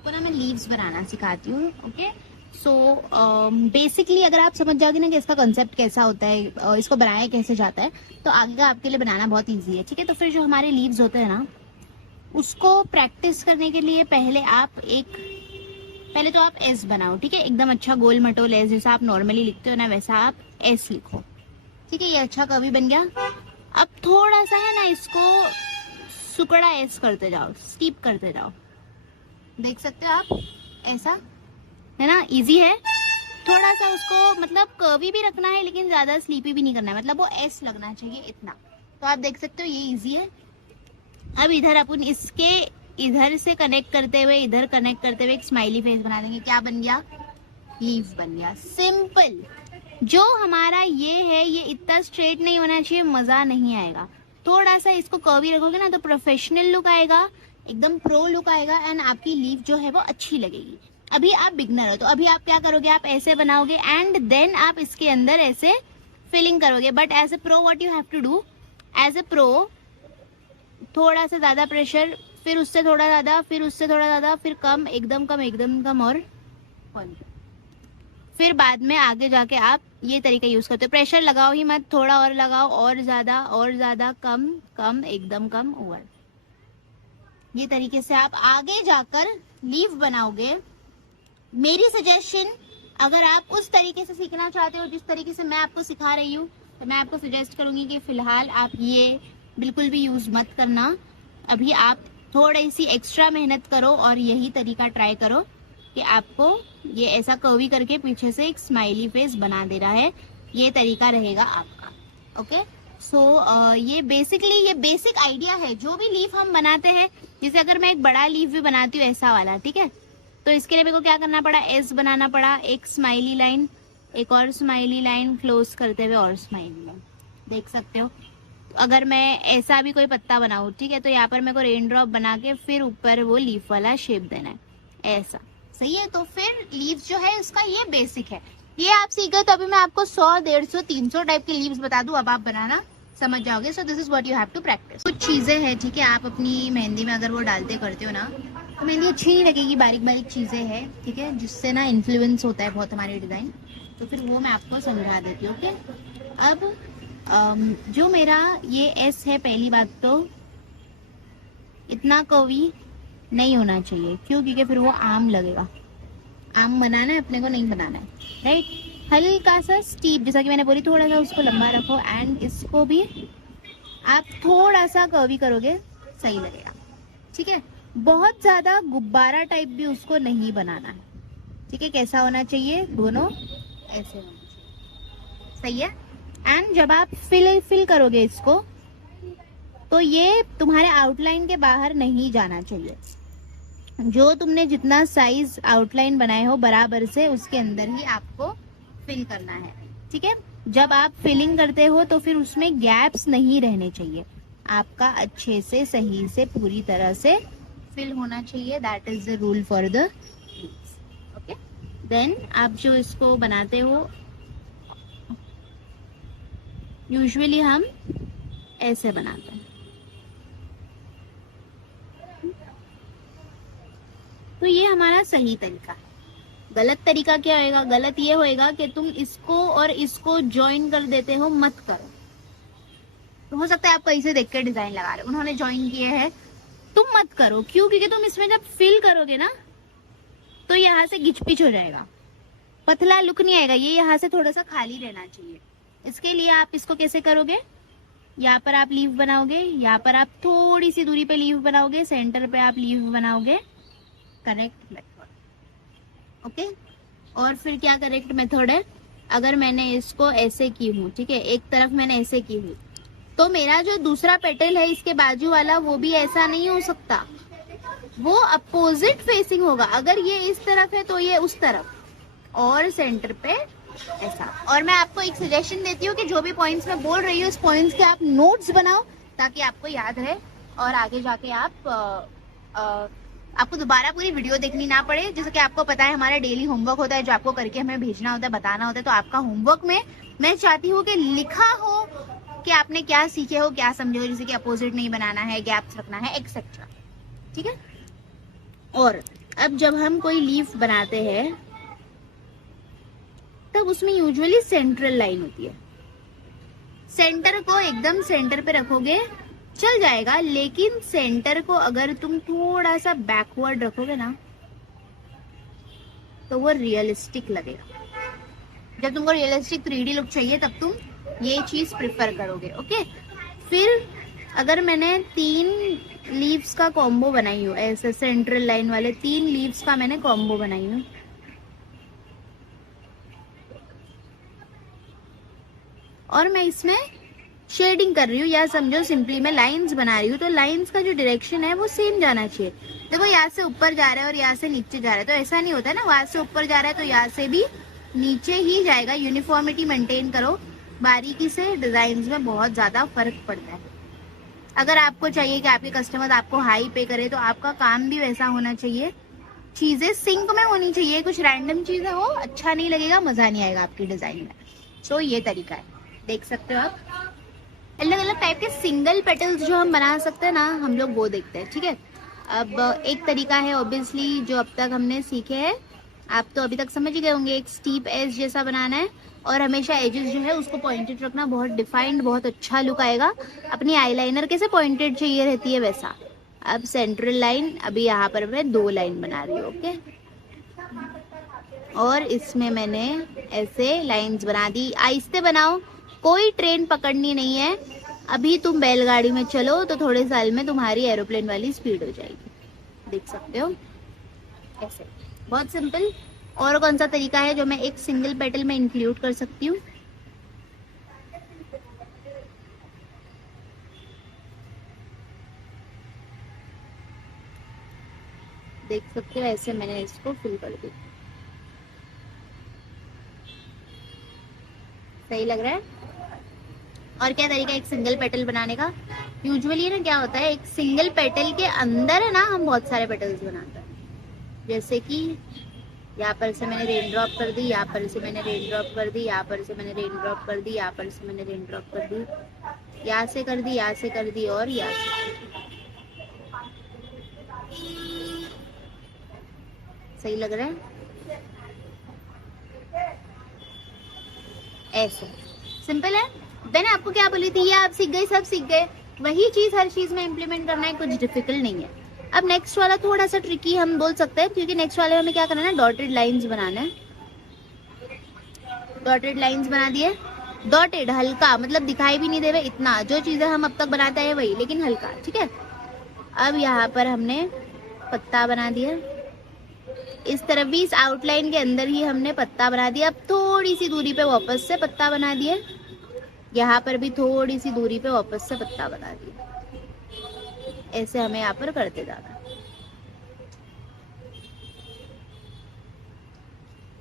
आपको ना मैं लीव्स बनाना सिखाती हूँ। ओके, सो बेसिकली अगर आप समझ जाओगे ना कि इसका कंसेप्ट कैसा होता है, इसको बनाया कैसे जाता है, तो आगे का आपके लिए बनाना बहुत ईजी है। ठीक है, तो फिर जो हमारे लीव्स होते हैं ना, उसको प्रैक्टिस करने के लिए पहले तो आप एस बनाओ। ठीक है, एकदम अच्छा गोल मटोल एस, जैसा आप नॉर्मली लिखते हो ना वैसा आप एस लिखो। ठीक है, ये अच्छा कवि बन गया। अब थोड़ा सा है ना, इसको सुकड़ा एस करते जाओ, स्टीप करते जाओ। देख सकते हो आप, ऐसा है ना, इजी है। थोड़ा सा उसको मतलब कर्वी भी रखना है, लेकिन ज्यादा स्लीपी भी नहीं करना है, मतलब वो एस लगना चाहिए इतना। तो आप देख सकते हो ये इजी है। अब इधर अपन इसके इधर से कनेक्ट करते हुए, इधर कनेक्ट करते हुए एक स्माइली फेस बना देंगे। क्या बन गया? लीव बन गया। सिंपल। जो हमारा ये है, ये इतना स्ट्रेट नहीं होना चाहिए, मजा नहीं आएगा। थोड़ा सा इसको कर्वी रखोगे ना तो प्रोफेशनल लुक आएगा, एकदम प्रो लुक आएगा, एंड आपकी लीव जो है वो अच्छी लगेगी। अभी आप बिगनर हो तो अभी आप क्या करोगे, आप ऐसे बनाओगे एंड देन आप इसके अंदर ऐसे फिलिंग करोगे। But as a pro what you have to do, as a pro थोड़ा सा ज्यादा प्रेशर, फिर उससे थोड़ा ज्यादा, फिर उससे थोड़ा ज्यादा, फिर कम, एकदम कम, एकदम कम, और फिर बाद में आगे जाके आप ये तरीका यूज करते हो। प्रेशर लगाओ ही मत, थोड़ा और लगाओ, और ज्यादा, कम कम, एकदम कम, ओवर। ये तरीके से आप आगे जाकर लीव बनाओगे। मेरी सजेशन, अगर आप उस तरीके से सीखना चाहते हो जिस तरीके से मैं आपको सिखा रही हूँ, तो मैं आपको सजेस्ट करूंगी कि फिलहाल आप ये बिल्कुल भी यूज मत करना। अभी आप थोड़ी सी एक्स्ट्रा मेहनत करो और यही तरीका ट्राई करो कि आपको ये ऐसा कर्वी करके पीछे से एक स्माइली फेस बना दे रहा है। ये तरीका रहेगा आपका। ओके, सो ये बेसिक आइडिया है। जो भी लीफ हम बनाते हैं, जैसे अगर मैं एक बड़ा लीफ भी बनाती हूँ ऐसा वाला, ठीक है, तो इसके लिए मेरे को क्या करना पड़ा, एस बनाना पड़ा, एक स्माइली लाइन, एक और स्माइली लाइन, क्लोज करते हुए और स्माइली लाइन। देख सकते हो। अगर मैं ऐसा भी कोई पत्ता बनाऊं, ठीक है, तो यहाँ पर मेरे को रेन ड्रॉप बना के फिर ऊपर वो लीफ वाला शेप देना है, ऐसा। सही है। तो फिर लीव्स जो है इसका ये बेसिक है। ये आप सीख गए तो अभी मैं आपको 100, 150, 300 टाइप के लीव्स बता दूं, अब आप बनाना समझ जाओगे। So this is what you have to practice. कुछ चीजें हैं, ठीक है, आप अपनी मेहंदी में अगर वो डालते करते हो ना, तो मेहंदी अच्छी नहीं लगेगी। बारीक बारीक चीजें हैं, ठीक है, जिससे ना इन्फ्लुएंस होता है बहुत हमारी डिजाइन। तो फिर वो मैं आपको समझा देती हूँ। ओके, अब जो मेरा ये एस है, पहली बात तो इतना कर्वी नहीं होना चाहिए। क्यों? क्योंकि फिर वो आम लगेगा। आम बनाना है अपने को, नहीं बनाना है, राइट। हल्का सा स्टीप, जैसा कि मैंने बोली, थोड़ा सा उसको लंबा रखो एंड इसको भी आप थोड़ा सा कर्वी करोगे, सही लगेगा। ठीक है, बहुत ज्यादा गुब्बारा टाइप भी उसको नहीं बनाना है। ठीक है, कैसा होना चाहिए, दोनों ऐसे होना चाहिए। सही है। एंड जब आप फिल करोगे इसको, तो ये तुम्हारे आउटलाइन के बाहर नहीं जाना चाहिए। जो तुमने जितना साइज आउटलाइन बनाए हो बराबर से उसके अंदर ही आपको फिल करना है। ठीक है, जब आप फिलिंग करते हो तो फिर उसमें गैप्स नहीं रहने चाहिए। आपका अच्छे से, सही से, पूरी तरह से फिल होना चाहिए। That is the rule for the leaves. Okay, then आप जो इसको बनाते हो, यूजुअली हम ऐसे बनाते हैं। तो ये हमारा सही तरीका है। गलत तरीका क्या होएगा? गलत ये होएगा कि तुम इसको और इसको ज्वाइन कर देते हो। मत करो। तो हो सकता है आप कहीं से देख कर डिजाइन लगा रहे हो, उन्होंने ज्वाइन किए हैं, तुम मत करो। क्यों? क्योंकि तुम इसमें जब फिल करोगे ना, तो यहाँ से घिचपिच हो जाएगा, पतला लुक नहीं आएगा। ये यहाँ से थोड़ा सा खाली रहना चाहिए। इसके लिए आप इसको कैसे करोगे, यहाँ पर आप लीव बनाओगे, यहाँ पर आप थोड़ी सी दूरी पे लीव बनाओगे, सेंटर पे आप लीव बनाओगे। Correct method. ओके, और फिर क्या करेक्ट मेथड है? अगर मैंने इसको ऐसे की हूँ, ठीक है, एक तरफ मैंने ऐसे की हूँ, तो मेरा जो दूसरा पेटल है इसके बाजू वाला, वो भी ऐसा नहीं हो सकता, वो अपोजिट फेसिंग होगा। अगर ये इस तरफ है तो ये उस तरफ, और सेंटर पे ऐसा। और मैं आपको एक सजेशन देती हूँ कि जो भी पॉइंट्स मैं बोल रही हूँ, इस पॉइंट्स के आप नोट्स बनाओ, ताकि आपको याद रहे और आगे जाके आपको दोबारा पूरी वीडियो देखनी ना पड़े। जैसे कि आपको पता है हमारा डेली होमवर्क होता है, जो आपको करके हमें भेजना होता है, बताना होता है। तो आपका होमवर्क में मैं चाहती हूँ कि लिखा हो कि आपने क्या सीखे हो, क्या समझे हो, जैसे कि अपोजिट नहीं बनाना है, गैप्स रखना है, एक्सेट्रा। ठीक है। और अब जब हम कोई लीफ बनाते हैं तब उसमें यूजुअली सेंट्रल लाइन होती है। सेंटर को एकदम सेंटर पे रखोगे चल जाएगा, लेकिन सेंटर को अगर तुम थोड़ा सा बैकवर्ड रखोगे ना तो वो रियलिस्टिक लगेगा। जब तुमको रियलिस्टिक 3D लुक चाहिए तब तुम ये चीज प्रिफर करोगे। ओके, फिर अगर मैंने 3 लीव्स का कॉम्बो बनाई हूँ, ऐसे सेंट्रल लाइन वाले 3 लीव्स का मैंने कॉम्बो बनाई हूँ, और मैं इसमें शेडिंग कर रही हूँ, या समझो सिंपली मैं लाइंस बना रही हूँ, तो लाइंस का जो डायरेक्शन है वो सेम जाना चाहिए। देखो यहाँ से ऊपर जा रहा है और यहाँ से नीचे जा रहा है, तो ऐसा नहीं होता है ना, वहां से ऊपर जा रहा है तो यहाँ से भी नीचे ही जाएगा। यूनिफॉर्मिटी मेंटेन करो, बारीकी से डिजाइन में बहुत ज्यादा फर्क पड़ता है। अगर आपको चाहिए कि आपके कस्टमर आपको हाई पे करे तो आपका काम भी वैसा होना चाहिए, चीजें सिंक में होनी चाहिए। कुछ रैंडम चीजें हो अच्छा नहीं लगेगा, मजा नहीं आएगा आपकी डिजाइन में। सो ये तरीका है, देख सकते हो आप। अलग अलग टाइप के सिंगल पेटल्स जो हम बना सकते हैं ना, हम लोग वो देखते हैं, ठीक है। अब एक तरीका है ऑब्वियसली जो अब तक हमने सीखे हैं, आप तो अभी तक समझ गए होंगे, एक स्टीप एज जैसा बनाना है और हमेशा एजेस जो है उसको पॉइंटेड रखना, बहुत डिफाइंड, बहुत अच्छा लुक आएगा। अपनी आईलाइनर कैसे पॉइंटेड चाहिए रहती है वैसा। अब सेंट्रल लाइन, अभी यहाँ पर मैं 2 लाइन बना रही हूँ, ओके, और इसमें मैंने ऐसे लाइंस बना दी। आहिस्ते बनाओ, कोई ट्रेन पकड़नी नहीं है। अभी तुम बैलगाड़ी में चलो तो थोड़े साल में तुम्हारी एरोप्लेन वाली स्पीड हो जाएगी, देख सकते हो ऐसे, बहुत सिंपल। और कौन सा तरीका है जो मैं एक सिंगल पेटल में इंक्लूड कर सकती हूँ? देख सकते हो ऐसे मैंने इसको फिल कर दी, सही लग रहा है। और क्या तरीका एक सिंगल पेटल बनाने का? यूजुअली ना क्या होता है, एक सिंगल पेटल के अंदर है ना हम बहुत सारे पेटल्स बनाते हैं। जैसे कि यहाँ पर से मैंने रेन ड्रॉप कर दी, यहाँ पर से मैंने रेन ड्रॉप कर दी, यहाँ पर से मैंने रेन ड्रॉप कर दी, यहाँ पर से मैंने रेन ड्रॉप कर दी, यहाँ से कर दी, यहाँ से कर दी, और यहाँ से। सही लग रहा है ऐसे, सिंपल है। मैंने आपको क्या बोली थी, ये आप सीख गए, सब सीख गए। वही चीज हर चीज में इम्प्लीमेंट करना है, कुछ डिफिकल्ट नहीं है। अब नेक्स्ट वाला थोड़ा सा ट्रिकी हम बोल सकते हैं, क्योंकि नेक्स्ट वाले में हमें क्या करना है, डॉटेड लाइंस बनाना है। डॉटेड लाइंस बना दिए, डॉटेड हल्का, मतलब दिखाई भी नहीं देवे इतना, जो चीजें हम अब तक बनाते हैं वही, लेकिन हल्का, ठीक है। अब यहाँ पर हमने पत्ता बना दिया, इस तरफ भी इस आउटलाइन के अंदर ही हमने पत्ता बना दिया। अब थोड़ी सी दूरी पे वापस से पत्ता बना दिया, यहाँ पर भी थोड़ी सी दूरी पे वापस से पत्ता बना दिया। ऐसे हमें यहाँ पर करते जाना,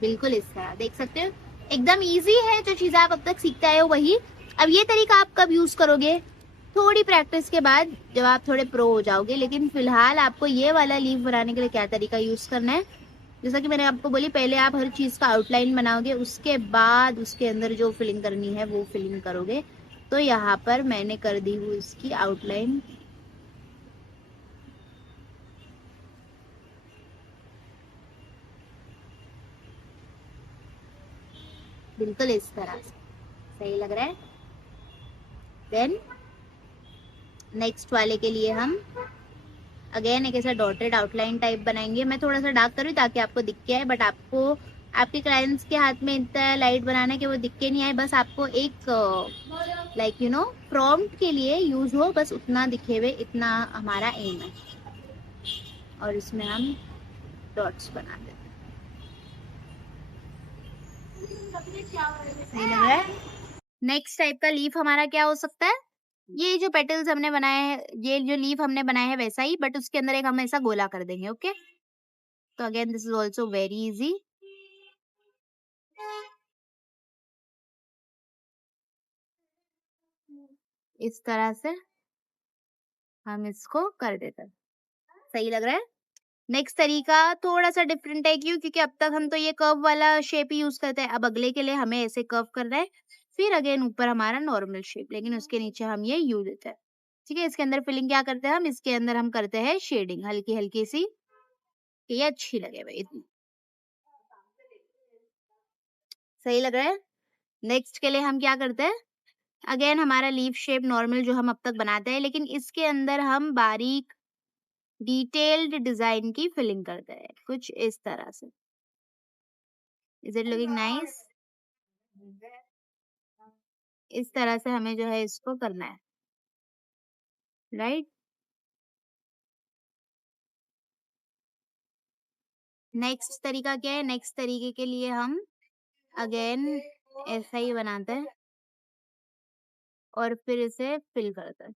बिल्कुल इस तरह, देख सकते हो एकदम इजी है। जो चीजें आप अब तक सीखते आए हो वही। अब ये तरीका आप कब यूज करोगे? थोड़ी प्रैक्टिस के बाद, जब आप थोड़े प्रो हो जाओगे। लेकिन फिलहाल आपको ये वाला लीफ बनाने के लिए क्या तरीका यूज करना है, जैसा कि मैंने आपको बोली, पहले आप हर चीज का आउटलाइन बनाओगे, उसके बाद उसके अंदर जो फिलिंग करनी है वो फिलिंग करोगे। तो यहाँ पर मैंने कर दी हूँ इसकी आउटलाइन, बिल्कुल इस तरह से, सही लग रहा है। देन नेक्स्ट वाले के लिए हम अगेन एक ऐसा डॉटेड आउटलाइन टाइप बनाएंगे। मैं थोड़ा सा डार्क करूँ ताकि आपको दिख के आए, बट आपको आपके क्लाइंट्स के हाथ में इतना लाइट बनाना है कि वो दिख के नहीं आए, बस आपको एक लाइक प्रॉम्प्ट के लिए यूज हो, बस उतना दिखे हुए, इतना हमारा एम है। और इसमें हम डॉट्स बना देते हैं। नेक्स्ट टाइप का लीफ हमारा क्या हो सकता है, ये जो पेटल्स हमने बनाए हैं, ये जो लीफ हमने बनाया है वैसा ही, बट उसके अंदर एक हम ऐसा गोला कर देंगे, ओके। तो again this is also very easy, इस तरह से हम इसको कर देते हैं। सही लग रहा है। नेक्स्ट तरीका थोड़ा सा डिफरेंट है, क्यों? क्योंकि अब तक हम तो ये कर्व वाला शेप ही यूज करते हैं, अब अगले के लिए हमें ऐसे कर्व करना है, फिर अगेन ऊपर हमारा नॉर्मल शेप, लेकिन उसके नीचे हम ये यू देते हैं, ठीक है। इसके अंदर फिलिंग क्या करते हैं हम, इसके अंदर हम करते हैं शेडिंग, हल्की हल्की सी कि ये अच्छी लगे भाई, इतनी सही लग रहा है। नेक्स्ट के लिए हम क्या करते हैं, अगेन हमारा लीफ शेप नॉर्मल जो हम अब तक बनाते हैं, लेकिन इसके अंदर हम बारीक डिटेल्ड डिजाइन की फिलिंग करते हैं कुछ इस तरह से। Is it looking nice? इस तरह से हमें जो है इसको करना है, राइट। नेक्स्ट तरीका क्या है, नेक्स्ट तरीके के लिए हम अगेन ऐसा ही बनाते हैं और फिर इसे फिल करते हैं।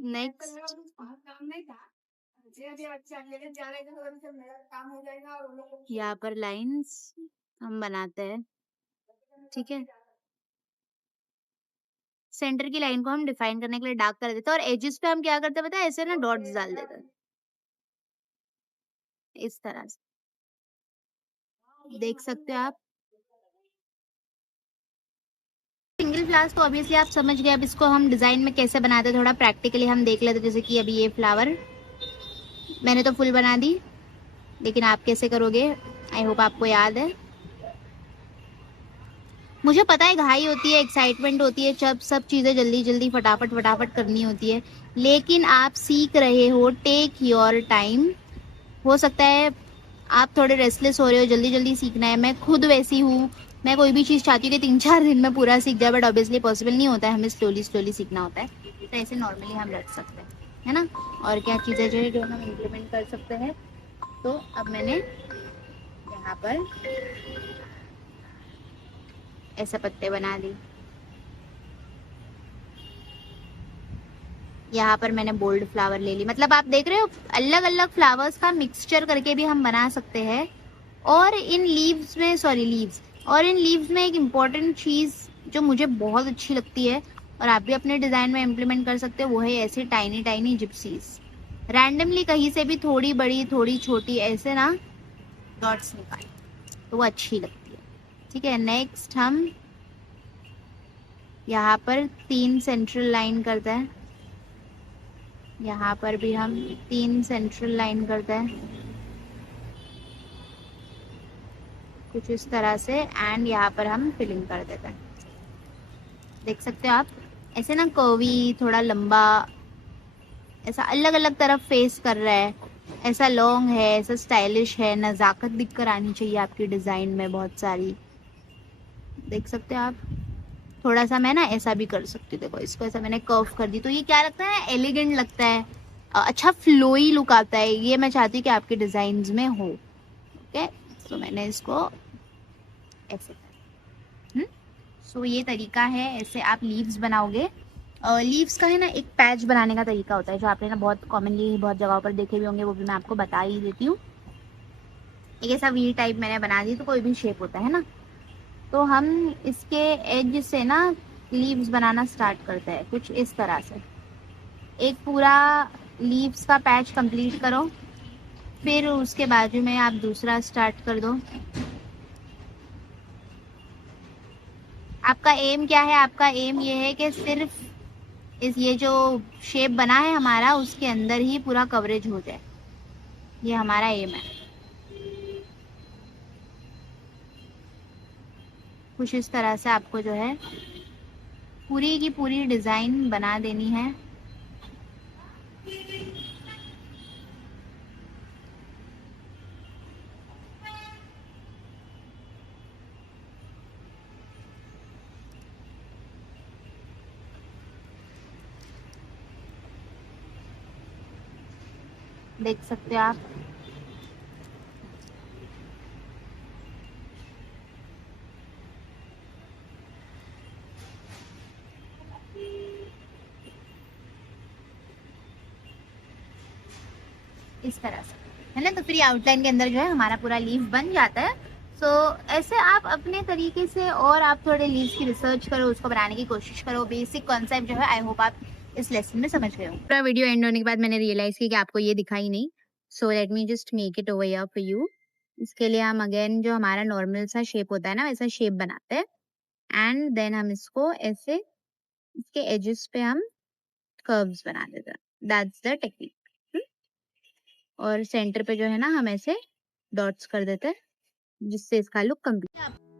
नेक्स्ट यहाँ पर लाइंस हम बनाते हैं, ठीक है। सेंटर की लाइन को हम डिफाइन करने के लिए डार्क कर देते हैं और एजेस पे हम क्या करते हैं पता है, ऐसे ना डॉट्स डाल देते हैं इस तरह से, देख सकते हो आप। सिंगल फ्लावर्स तो ऑब्वियसली आप समझ गए, अब इसको हम डिजाइन में कैसे बनाते हैं थोड़ा प्रैक्टिकली हम देख लेते हैं। जैसे कि अभी ये फ्लावर मैंने तो फुल बना दी, लेकिन आप कैसे करोगे आई होप आपको याद है। मुझे पता है घाई होती है, एक्साइटमेंट होती है, जब सब चीजें जल्दी जल्दी फटाफट फटाफट करनी होती है, लेकिन आप सीख रहे हो, टेक योर टाइम। हो सकता है आप थोड़े रेस्टलेस हो रहे हो, जल्दी जल्दी सीखना है, मैं खुद वैसी हूँ। मैं कोई भी चीज़ चाहती हूँ कि 3-4 दिन में पूरा सीख जाए, बट ऑब्वियसली पॉसिबल नहीं होता है, हमें स्लोली स्लोली सीखना होता है। तो ऐसे नॉर्मली हम रख सकते हैं, है ना। और क्या चीज़ें जो है जो हम इम्प्लीमेंट कर सकते हैं, तो अब मैंने यहाँ पर ऐसे पत्ते बना दी, यहाँ पर मैंने बोल्ड फ्लावर ले ली। मतलब आप देख रहे हो अलग अलग फ्लावर्स का मिक्सचर करके भी हम बना सकते हैं। और इन लीव्स में, सॉरी लीव्स, और इन लीव्स में एक इम्पॉर्टेंट चीज जो मुझे बहुत अच्छी लगती है और आप भी अपने डिजाइन में इम्प्लीमेंट कर सकते हो, वो है ऐसे टाइनी टाइनी जिप्सीज। रैंडमली कहीं से भी थोड़ी बड़ी थोड़ी छोटी ऐसे ना डॉट्स निकाल, तो वो अच्छी लगती है, ठीक है। नेक्स्ट हम यहाँ पर 3 सेंट्रल लाइन करते हैं, यहाँ पर भी हम 3 सेंट्रल लाइन करते हैं कुछ इस तरह से, एंड यहाँ पर हम फिलिंग कर देते हैं। देख सकते हो आप ऐसे ना कर्वी, थोड़ा लंबा, ऐसा अलग अलग तरफ फेस कर रहा है, ऐसा लॉन्ग है, ऐसा स्टाइलिश है, नजाकत दिख कर आनी चाहिए आपकी डिजाइन में बहुत सारी। देख सकते हो आप, थोड़ा सा मैं ना ऐसा भी कर सकती हूँ, देखो इसको ऐसा मैंने कर्व कर दी, तो ये क्या लगता है, एलिगेंट लगता है, अच्छा फ्लोई लुक आता है। ये मैं चाहती हूँ कि आपके डिजाइन में हो, ओके। तो मैंने इसको ऐसे, सो ये तरीका है, ऐसे आप लीव्स बनाओगे। लीव्स का है ना एक पैच बनाने का तरीका होता है, जो आपने ना बहुत कॉमनली बहुत जगहों पर देखे भी होंगे, वो भी मैं आपको बता ही देती हूँ। एक ऐसा वी टाइप मैंने बना दी, तो कोई भी शेप होता है ना, तो हम इसके एज से ना लीव्स बनाना स्टार्ट करते हैं कुछ इस तरह से। एक पूरा लीव्स का पैच कंप्लीट करो, फिर उसके बाजू में आप दूसरा स्टार्ट कर दो। आपका एम क्या है, आपका एम ये है कि सिर्फ इस ये जो शेप बना है हमारा, उसके अंदर ही पूरा कवरेज हो जाए, ये हमारा एम है। कुछ इस तरह से आपको जो है पूरी की पूरी डिजाइन बना देनी है। देख सकते हो आप, इस तरह से, है ना। तो फिर आउटलाइन के अंदर जो है हमारा पूरा लीफ बन जाता है। सो ऐसे आप अपने तरीके से, और आप थोड़े लीव्स की रिसर्च करो, उसको बनाने की कोशिश करो। बेसिक कॉन्सेप्ट जो है आई होप आप इस लेसन में समझ गए हो। पूरा वीडियो एंड होने के बाद मैंने रियलाइज किया कि आपको ये दिखा ही नहीं। So let me just make it over here for you. इसके लिए हम अगेन जो हमारा नॉर्मल सा शेप होता है ना, वैसा शेप बनाते हैं एंड देन हम इसको ऐसे इसके एजेस पे हम कर्व्स बना देते हैं। That's the technique. और सेंटर पे जो है ना हम ऐसे डॉट्स कर देते हैं जिससे इसका लुक कंप्लीट।